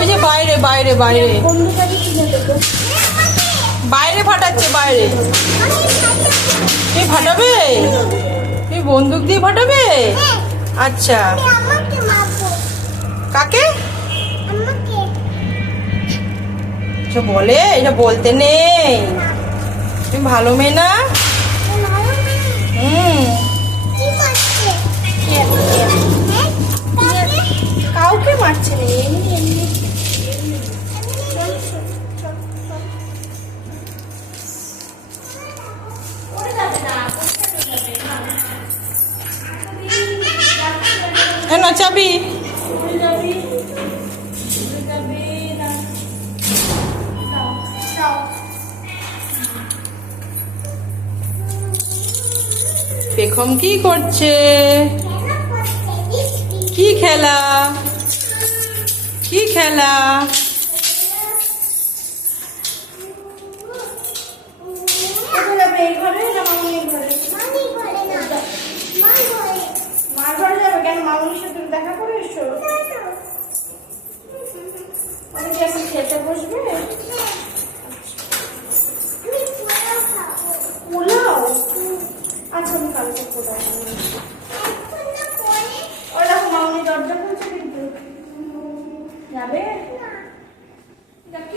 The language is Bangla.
ওই যে বাইরে বাইরে বাইরে বাইরে ফাটাচ্ছে বাইরে। তুমি ফাটাবে? তুমি বন্দুক দিয়ে ফাটাবে? আচ্ছা। কাকে? বলে এটা বলতে নেই। তুমি ভালো মেয়ে না? কাউকে মারছে না, এমনি এমনি। না চাবি পেখম কি করছে? কি খেলা? কি খেলা? দেখা করে এসো। খেতে বসবে? পোলাও? আচ্ছা আমি কালকে পোলাও। ওই দেখো মামনি দরজা খুলছে কিন্তু। যাবে?